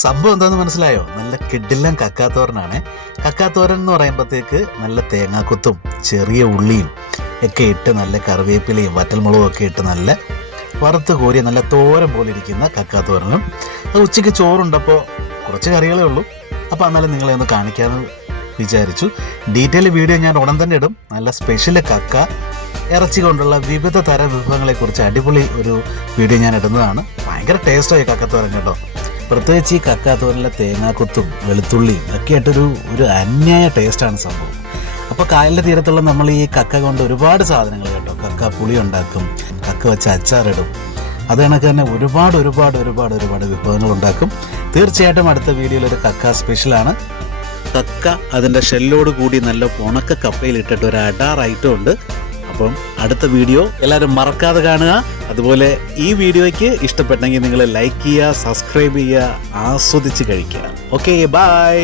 സംഭവം എന്താണെന്ന് മനസ്സിലായോ? നല്ല കിഡിലൻ കക്കാത്തോരനാണ്. കക്കാത്തോരൻ എന്ന് പറയുമ്പോഴത്തേക്ക് നല്ല തേങ്ങാക്കൊത്തും ചെറിയ ഉള്ളിയും ഒക്കെ ഇട്ട് നല്ല കറിവേപ്പിലയും വറ്റൽമുളകും ഒക്കെ ഇട്ട് നല്ല വറുത്ത് കോരിയ നല്ല തോരൻ പോലെ ഇരിക്കുന്ന കക്കാത്തോരനും. അത് ഉച്ചയ്ക്ക് ചോറുണ്ടപ്പോൾ കുറച്ച് കറികളേ ഉള്ളൂ. അപ്പോൾ എന്നാലും നിങ്ങളെ ഒന്ന് കാണിക്കാമെന്ന് വിചാരിച്ചു. ഡീറ്റെയിൽ വീഡിയോ ഞാൻ ഉടൻ തന്നെ ഇടും. നല്ല സ്പെഷ്യൽ കക്ക ഇറച്ചി കൊണ്ടുള്ള വിവിധ തരം വിഭവങ്ങളെക്കുറിച്ച് അടിപൊളി ഒരു വീഡിയോ ഞാൻ ഇടുന്നതാണ്. ഭയങ്കര ടേസ്റ്റായി കക്കത്തോരൻ കേട്ടോ. പ്രത്യേകിച്ച് ഈ കക്കാത്തോരനിലെ തേങ്ങാക്കൊത്തും വെളുത്തുള്ളിയും ഒക്കെ ആയിട്ടൊരു അന്യായ ടേസ്റ്റാണ് സംഭവം. അപ്പോൾ കായലിൻ്റെ തീരത്തുള്ള നമ്മൾ ഈ കക്ക കൊണ്ട് ഒരുപാട് സാധനങ്ങൾ കേട്ടോ. കക്ക പുളി ഉണ്ടാക്കും, കക്ക വെച്ച് അച്ചാറിടും, അത് കണക്ക് തന്നെ ഒരുപാട് വിഭവങ്ങൾ ഉണ്ടാക്കും. തീർച്ചയായിട്ടും അടുത്ത വീഡിയോയിൽ ഒരു കക്ക സ്പെഷ്യലാണ്. കക്ക അതിൻ്റെ ഷെല്ലോട് കൂടി നല്ല ഉണക്ക കപ്പയിൽ ഇട്ടിട്ട് ഒരു അടാർ ഐറ്റം ഉണ്ട്. അപ്പം അടുത്ത വീഡിയോ എല്ലാവരും മറക്കാതെ കാണുക. അതുപോലെ ഈ വീഡിയോയ്ക്ക് ഇഷ്ടപ്പെട്ടെങ്കിൽ നിങ്ങൾ ലൈക്ക് ചെയ്യുക, സബ്സ്ക്രൈബ് ചെയ്യുക, ആസ്വദിച്ച് കഴിക്കുക. Okay, by.